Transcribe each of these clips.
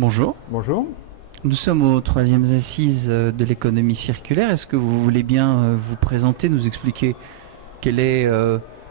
Bonjour. Bonjour. Nous sommes aux troisièmes assises de l'économie circulaire. Est-ce que vous voulez bien vous présenter, nous expliquer quel est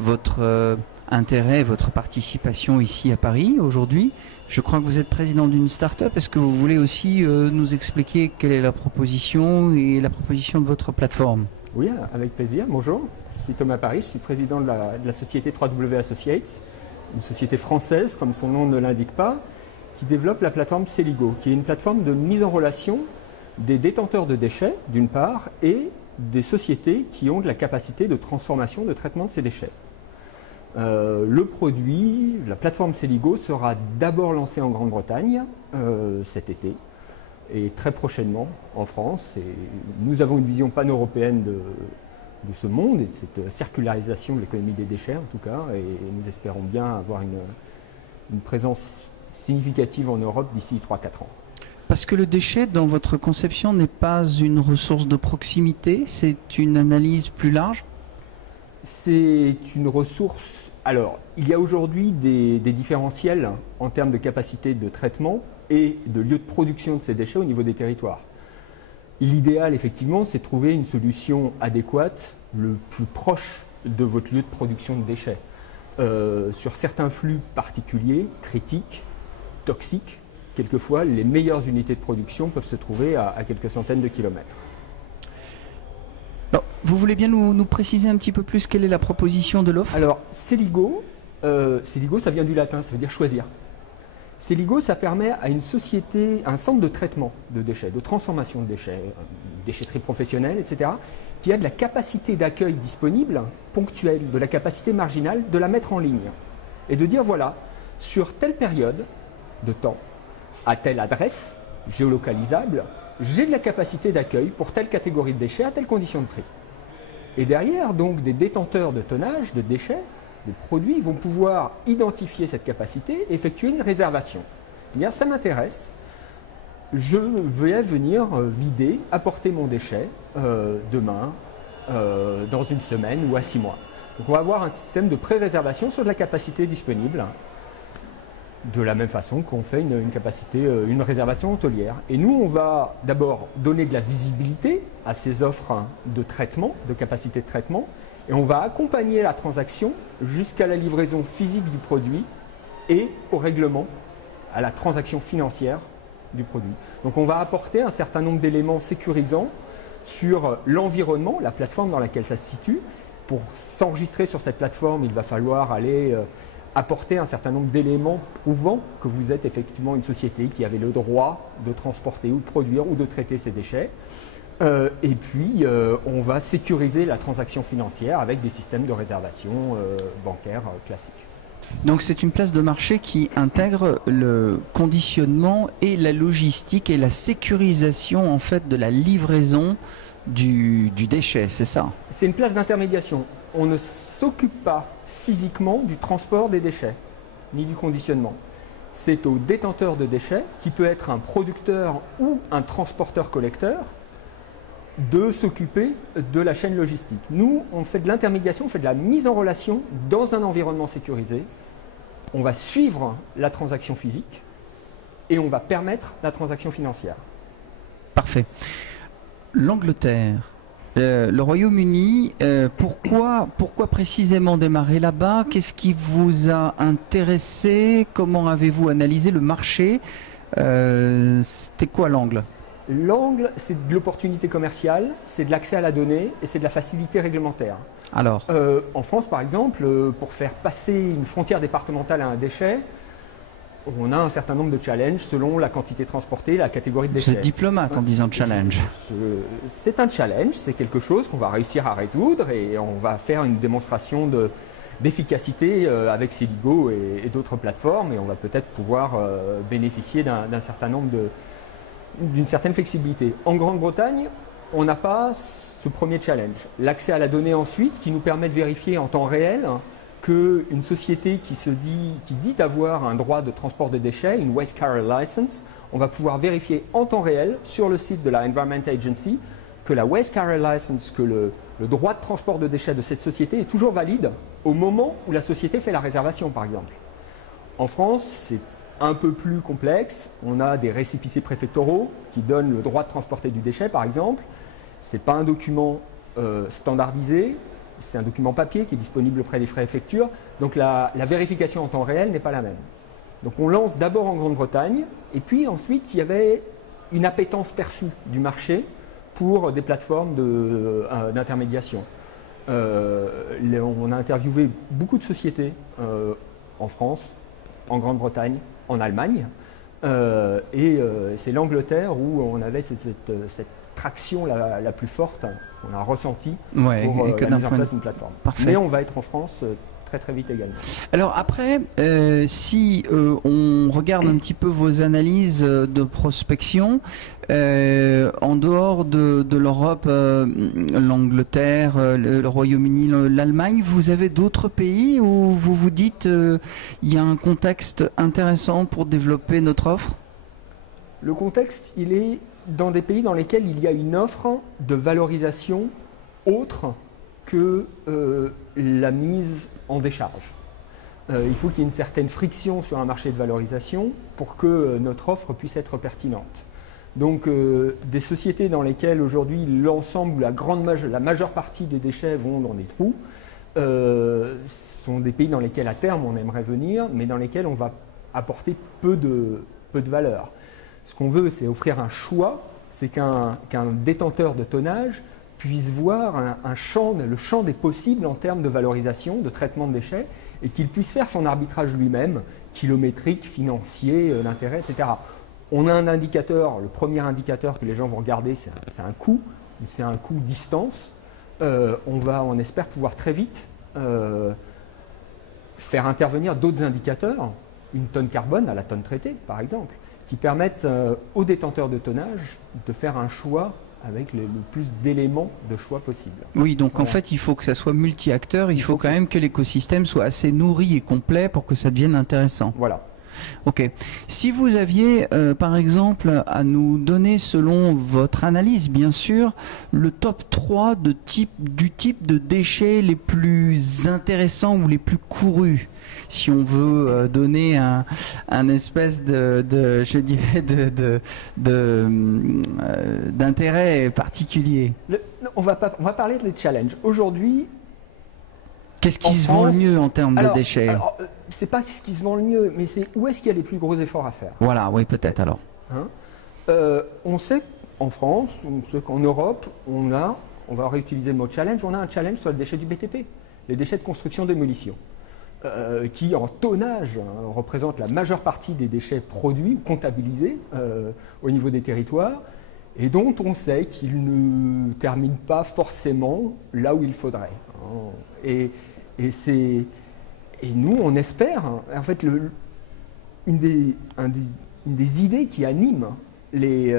votre intérêt, votre participation ici à Paris aujourd'hui? Je crois que vous êtes président d'une start-up. Est-ce que vous voulez aussi nous expliquer quelle est la proposition et la proposition de votre plateforme? Oui, avec plaisir. Bonjour, je suis Thomas Paris, je suis président de la société 3W Associates, une société française, comme son nom ne l'indique pas, qui développe la plateforme Celigo, qui est une plateforme de mise en relation des détenteurs de déchets, d'une part, et des sociétés qui ont de la capacité de transformation, de traitement de ces déchets. Le produit, la plateforme Celigo, sera d'abord lancée en Grande-Bretagne cet été et très prochainement en France. Et nous avons une vision pan-européenne de ce monde et de cette circularisation de l'économie des déchets en tout cas, et nous espérons bien avoir une présence significative en Europe d'ici 3-4 ans. Parce que le déchet, dans votre conception, n'est pas une ressource de proximité, c'est une analyse plus large? C'est une ressource... Alors, il y a aujourd'hui des différentiels en termes de capacité de traitement et de lieu de production de ces déchets au niveau des territoires. L'idéal, effectivement, c'est de trouver une solution adéquate le plus proche de votre lieu de production de déchets. Sur certains flux particuliers, critiques, toxiques, quelquefois, les meilleures unités de production peuvent se trouver à quelques centaines de kilomètres. Alors, vous voulez bien nous préciser un petit peu plus quelle est la proposition de l'offre? Alors, Celigo, ça vient du latin, ça veut dire choisir. Celigo, ça permet à une société, un centre de traitement de déchets, de transformation de déchets, déchetterie professionnelle, etc., qui a de la capacité d'accueil disponible, ponctuelle, de la capacité marginale, de la mettre en ligne. Et de dire, voilà, sur telle période de temps, à telle adresse, géolocalisable, j'ai de la capacité d'accueil pour telle catégorie de déchets à telle condition de prix. Et derrière, donc, des détenteurs de tonnage, de déchets, de produits, vont pouvoir identifier cette capacité et effectuer une réservation. Eh bien, ça m'intéresse. Je vais venir vider, apporter mon déchet demain, dans une semaine ou à 6 mois. Donc, on va avoir un système de pré-réservation sur de la capacité disponible, de la même façon qu'on fait une réservation hôtelière. Et nous, on va d'abord donner de la visibilité à ces offres de traitement, de capacité de traitement, et on va accompagner la transaction jusqu'à la livraison physique du produit et au règlement, à la transaction financière du produit. Donc on va apporter un certain nombre d'éléments sécurisants sur l'environnement, la plateforme dans laquelle ça se situe. Pour s'enregistrer sur cette plateforme, il va falloir aller apporter un certain nombre d'éléments prouvant que vous êtes effectivement une société qui avait le droit de transporter ou de produire ou de traiter ces déchets. Et puis, on va sécuriser la transaction financière avec des systèmes de réservation bancaire classiques. Donc c'est une place de marché qui intègre le conditionnement et la logistique et la sécurisation en fait de la livraison du déchet, c'est ça? C'est une place d'intermédiation. On ne s'occupe pas physiquement du transport des déchets, ni du conditionnement. C'est au détenteur de déchets, qui peut être un producteur ou un transporteur-collecteur, de s'occuper de la chaîne logistique. Nous, on fait de l'intermédiation, on fait de la mise en relation dans un environnement sécurisé. On va suivre la transaction physique et on va permettre la transaction financière. Parfait. L'Angleterre, le Royaume-Uni, pourquoi précisément démarrer là-bas? Qu'est-ce qui vous a intéressé? Comment avez-vous analysé le marché? C'était quoi l'angle? L'angle, c'est de l'opportunité commerciale, c'est de l'accès à la donnée et c'est de la facilité réglementaire. Alors en France, par exemple, pour faire passer une frontière départementale à un déchet, on a un certain nombre de challenges selon la quantité transportée, la catégorie de déchets. Vous êtes diplomate en disant challenge. C'est un challenge, c'est quelque chose qu'on va réussir à résoudre et on va faire une démonstration d'efficacité avec Celigo et d'autres plateformes et on va peut-être pouvoir bénéficier d'un certain nombre d'une certaine flexibilité. En Grande-Bretagne, on n'a pas ce premier challenge. L'accès à la donnée ensuite, qui nous permet de vérifier en temps réel qu'une société qui dit avoir un droit de transport de déchets, une Waste Carrier License, on va pouvoir vérifier en temps réel sur le site de la Environment Agency que la Waste Carrier License, que le droit de transport de déchets de cette société est toujours valide au moment où la société fait la réservation, par exemple. En France, c'est un peu plus complexe, on a des récépissés préfectoraux qui donnent le droit de transporter du déchet, par exemple. Ce n'est pas un document standardisé, c'est un document papier qui est disponible auprès des préfectures, donc la vérification en temps réel n'est pas la même. Donc on lance d'abord en Grande-Bretagne, et puis ensuite il y avait une appétence perçue du marché pour des plateformes d'intermédiation. On a interviewé beaucoup de sociétés en France, en Grande-Bretagne, en Allemagne, et c'est l'Angleterre où on avait cette traction la plus forte qu'on a ressentie pour la mise en place d'une plateforme. Parfait. Mais on va être en France très très vite également. Alors après, si on regarde un petit peu vos analyses de prospection, en dehors de l'Europe, l'Angleterre, le Royaume-Uni, l'Allemagne, vous avez d'autres pays où vous vous dites il y a un contexte intéressant pour développer notre offre? Le contexte, il est dans des pays dans lesquels il y a une offre de valorisation autre que la mise en décharge. Il faut qu'il y ait une certaine friction sur un marché de valorisation pour que notre offre puisse être pertinente. Donc des sociétés dans lesquelles aujourd'hui l'ensemble, la majeure partie des déchets vont dans des trous, sont des pays dans lesquels à terme on aimerait venir, mais dans lesquels on va apporter peu de valeur. Ce qu'on veut, c'est offrir un choix, c'est qu'un détenteur de tonnage puisse voir le champ des possibles en termes de valorisation, de traitement de déchets, et qu'il puisse faire son arbitrage lui-même, kilométrique, financier, d'intérêt, etc. On a un indicateur, le premier indicateur que les gens vont regarder, c'est un coût, c'est un coût distance. On espère pouvoir très vite faire intervenir d'autres indicateurs, une tonne carbone à la tonne traitée, par exemple, qui permettent aux détenteurs de tonnage de faire un choix avec le plus d'éléments de choix possible. Oui, donc en fait, il faut que ça soit multi-acteurs, il faut quand même que l'écosystème soit assez nourri et complet pour que ça devienne intéressant. Voilà. Ok. Si vous aviez, par exemple, à nous donner, selon votre analyse, bien sûr, le top 3 du type de déchets les plus intéressants ou les plus courus, si on veut donner un espèce je dirais, d'intérêt particulier. On va parler de challenges. Aujourd'hui, qu'est-ce qui se vend le mieux en termes de déchets? C'est pas ce qui se vend le mieux, mais c'est où est-ce qu'il y a les plus gros efforts à faire. Voilà, oui, peut-être alors. On sait qu'en France, on sait qu'en Europe, on va réutiliser le mot challenge, on a un challenge sur les déchets du BTP, les déchets de construction-démolition, qui en tonnage représentent la majeure partie des déchets produits ou comptabilisés au niveau des territoires, et dont on sait qu'ils ne terminent pas forcément là où il faudrait. Et nous, on espère, en fait, une des idées qui anime les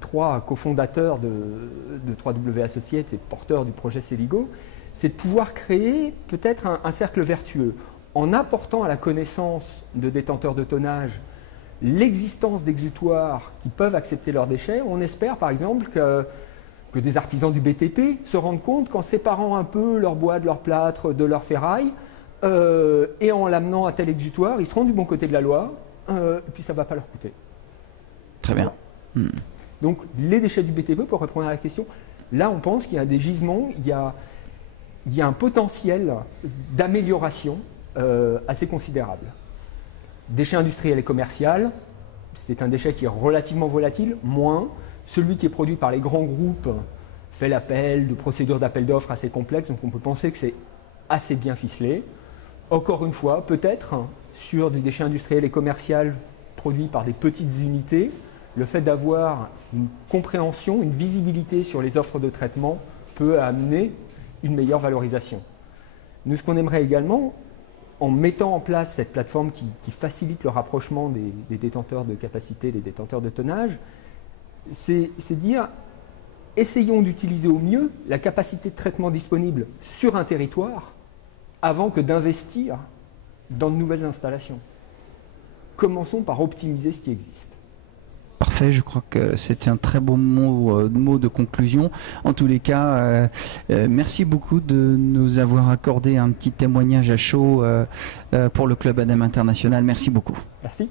3 cofondateurs de 3W Associates et porteurs du projet Celigo, c'est de pouvoir créer peut-être un cercle vertueux en apportant à la connaissance de détenteurs de tonnage l'existence d'exutoires qui peuvent accepter leurs déchets. On espère par exemple que des artisans du BTP se rendent compte qu'en séparant un peu leur bois de leur plâtre, de leur ferraille, et en l'amenant à tel exutoire, ils seront du bon côté de la loi, et puis ça ne va pas leur coûter. Très bien. Donc les déchets du BTP, pour répondre à la question, là on pense qu'il y a des gisements, il y a un potentiel d'amélioration assez considérable. Déchets industriels et commerciaux, c'est un déchet qui est relativement volatile, moins. Celui qui est produit par les grands groupes fait l'appel de procédures d'appel d'offres assez complexes, donc on peut penser que c'est assez bien ficelé. Encore une fois, peut-être sur des déchets industriels et commerciaux produits par des petites unités, le fait d'avoir une compréhension, une visibilité sur les offres de traitement peut amener une meilleure valorisation. Nous, ce qu'on aimerait également, en mettant en place cette plateforme qui facilite le rapprochement des détenteurs de capacité, des détenteurs de tonnage, c'est dire, essayons d'utiliser au mieux la capacité de traitement disponible sur un territoire avant que d'investir dans de nouvelles installations. Commençons par optimiser ce qui existe. Parfait, je crois que c'est un très beau mot de conclusion. En tous les cas, merci beaucoup de nous avoir accordé un petit témoignage à chaud pour le Club ADEME International. Merci beaucoup. Merci.